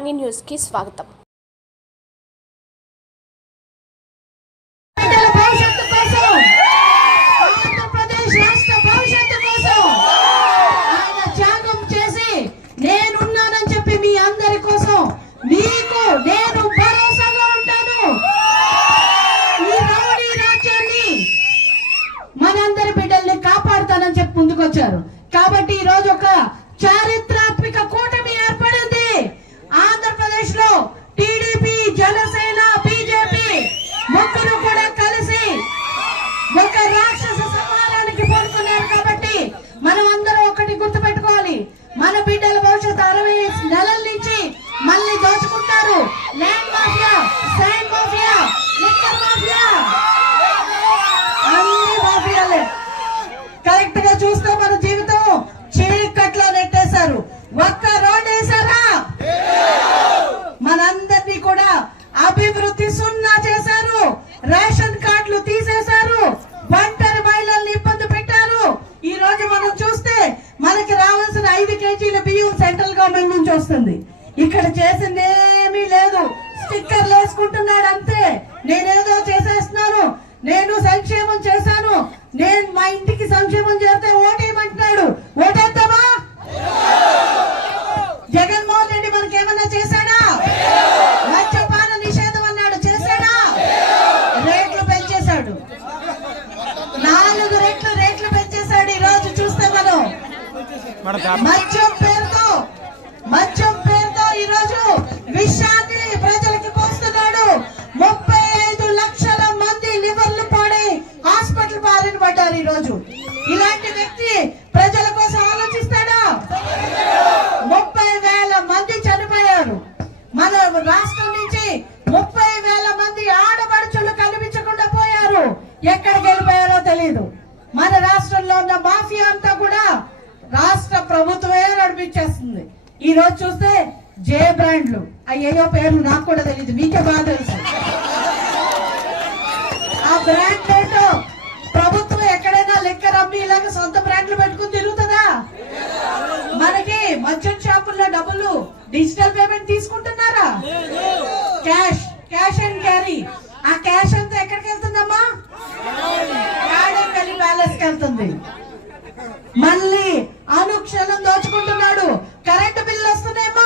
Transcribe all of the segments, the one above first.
సామాన్య న్యూస్కి స్వాగతం. మనందరినీ కూడా అభివృద్ధి సున్నా చేశారు. రేషన్ కార్డులు తీసేశారు. ఒంటరి మహిళల్ని ఇబ్బంది పెట్టారు. ఈ రోజు మనం చూస్తే మనకి రావాల్సిన ఐదు కేజీల బియ్యం సెంట్రల్ గవర్నమెంట్ నుంచి వస్తుంది. ఇక్కడ చేసింది ఏమీ లేదు. స్టిక్కర్లు వేసుకుంటున్నాడు అంతే. నేనేదో చేసేస్తున్నాను. నేను సంక్షేమం చేశాను. నేను మా ఇంటికి సంక్షేమం చేస్తే ఓటేయమంటున్నాడు. ఓటేద్దామా మద్యం పేరుతో మద్యం పేరుతో ఈరోజు విశ్రాంతి విషాన్ని ప్రజలకి పోస్తున్నాడు. ముప్పై ఐదు లక్షల మంది లివర్లు పాడై హాస్పిటల్ బారిన పడ్డారు ఈరోజు. ఇలాంటి వ్యక్తి ప్రజల కోసం ఆలోచిస్తాడా? ముప్పై వేల మంది చనిపోయారు. మన రాష్ట్రం నుంచి ముప్పై వేల మంది ఆడపడుచులు కనిపించకుండా పోయారు. ఎక్కడికి వెళ్ళిపోయారో తెలియదు మన రాష్ట్రంలో ఉన్న మాఫియా అంతా కూడా రాష్ట్ర ప్రభుత్వమే నడిపించేస్తుంది. ఈ రోజు చూస్తే జే బ్రాండ్లు. అయ్యో పేర్లు నాకు కూడా తెలియదు మీకే బాగా తెలుసు. ఆ బ్రాండ్ ఏంటో? ప్రభుత్వం ఎక్కడైనా లెక్క రమ్మి ఇలాగ సొంత బ్రాండ్లు పెట్టుకుని తిరుగుతుందా? మనకి మద్యం షాపుల్లో డబ్బులు డిజిటల్ పేమెంట్ తీసుకుంటున్నారా? Cash cash and carry. ఆ క్యాష్ అంతా ఎక్కడికి వెళ్తుందమ్మా? కాడెంపల్లి ప్యాలెస్కి వెళ్తుంది. మళ్ళీ అనుక్షణం దోచుకుంటున్నాడు. కరెంటు బిల్లు వస్తున్నాయమ్మా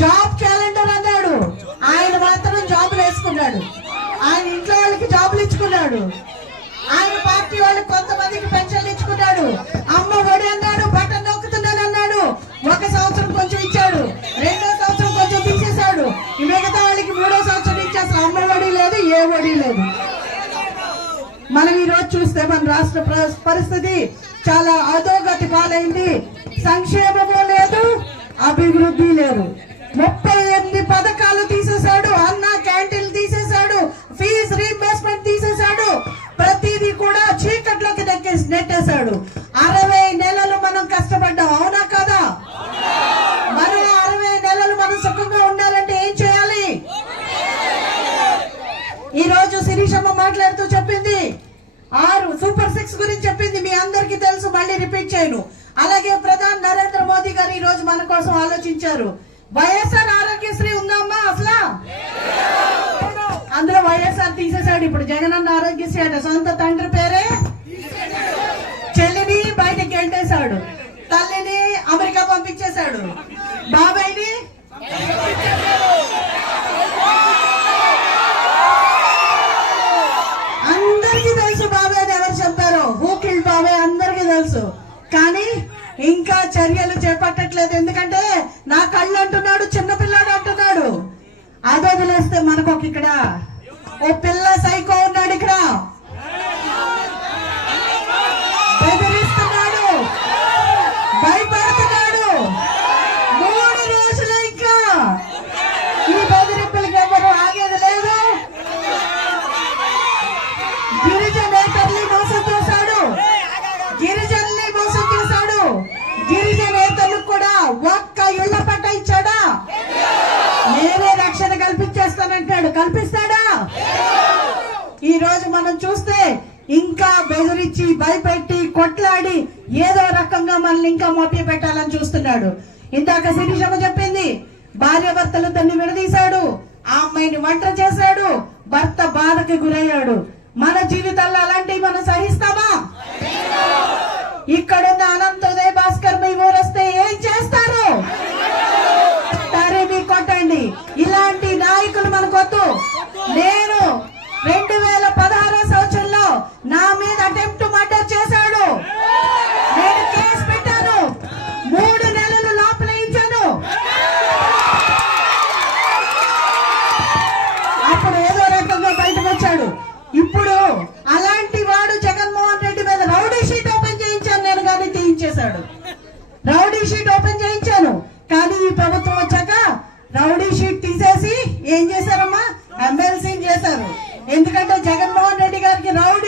జాబ్ క్యాలెండర్ అన్నాడు. ఆయన మాత్రం జాబులు వేసుకున్నాడు. ఆయన ఇంట్లో వాళ్ళకి జాబులు ఇచ్చుకున్నాడు. ఆయన పార్టీ వాళ్ళకి కొంతమందికి పెన్షన్లు ఇచ్చుకున్నాడు. అమ్మ ఒడి అన్నాడు బటన్ నొక్కుతున్నాను అన్నాడు. ఒక సంవత్సరం కొంచెం ఇచ్చాడు. రెండో సంవత్సరం కొంచెం తీసేశాడు. మిగతా వాళ్ళకి మూడో సంవత్సరం ఇచ్చి అసలు అమ్మ ఒడి లేదు ఏ ఒడి లేదు. మనం ఈ రోజు చూస్తే మన రాష్ట్ర పరిస్థితి చాలా అధోగతి పాలైంది. సంక్షేమము లేదు అభివృద్ధి లేదు. ముప్పై ఎనిమిది పథకాలు తీసేశాడు అన్న క్యాంటీన్లు తీసేశాడు ఫీజు రీఇంబర్స్మెంట్ తీసేశాడు ప్రతిదీ కూడా చీకట్లోకి నెక్కేసి నెట్టేశాడు. అరవై నెలలు మనం కష్టపడ్డాం అవునా కదా? మరో అరవై నెలలు మనం సుఖంగా ఉండాలంటే ఏం చేయాలి? ఈ రోజు శిరీషమ్మ మాట్లాడుతూ చెప్పింది ఆరు సూపర్ సిక్స్ గురించి చెప్పింది మీ అందరికీ తెలుసు మళ్ళీ రిపీట్ చేయను. అలాగే ప్రధాని నరేంద్ర మోదీ గారు ఈ రోజు మన కోసం ఆలోచించారు. వైఎస్ఆర్ ఆరోగ్యశ్రీ ఉందమ్మా అసలా? అందులో వైఎస్ఆర్ తీసేశాడు ఇప్పుడు జగనన్న ఆరోగ్యశ్రీ అంటే. సొంత తండ్రి పేరే? చెల్లిని బయటకి గెంటేశాడు తల్లిని అమెరికా పంపించేశాడు. చర్యలు చేపట్టట్లేదు. ఎందుకంటే నా కళ్ళు అంటున్నాడు చిన్నపిల్లాడు అంటున్నాడు. అదే వదిలేస్తే మనకు ఒక ఇక్కడ ఓ పిల్ల సైకో ఉన్నాడు ఇక్కడ. ఒక్క ఇళ్ళ పట్ట ఇచ్చాడా? నేనే రక్షణ కల్పించేస్తానంటాడు కల్పిస్తాడా? ఈ రోజు మనం చూస్తే ఇంకా బెదిరించి భయపెట్టి కొట్లాడి ఏదో రకంగా మనల్ని ఇంకా మోపి పెట్టాలని చూస్తున్నాడు. ఇందాక శిరీషమ్మ చెప్పింది భార్య భర్తలు తన్ని విడదీశాడు ఆ అమ్మాయిని వంట చేశాడు భర్త బాధకి గురయ్యాడు. మన జీవితాల్లో అలాంటివి మనం సహిస్తామా? ఇక్కడున్న అనంతోదయ కానీ రౌడీ షీట్ ఓపెన్ చేయించాను. కానీ ఈ ప్రభుత్వం వచ్చాక రౌడీ షీట్ తీసేసి ఏం చేశారమ్మా? ఎమ్మెల్సీ చేశారు. ఎందుకంటే జగన్మోహన్ రెడ్డి గారికి రౌడీ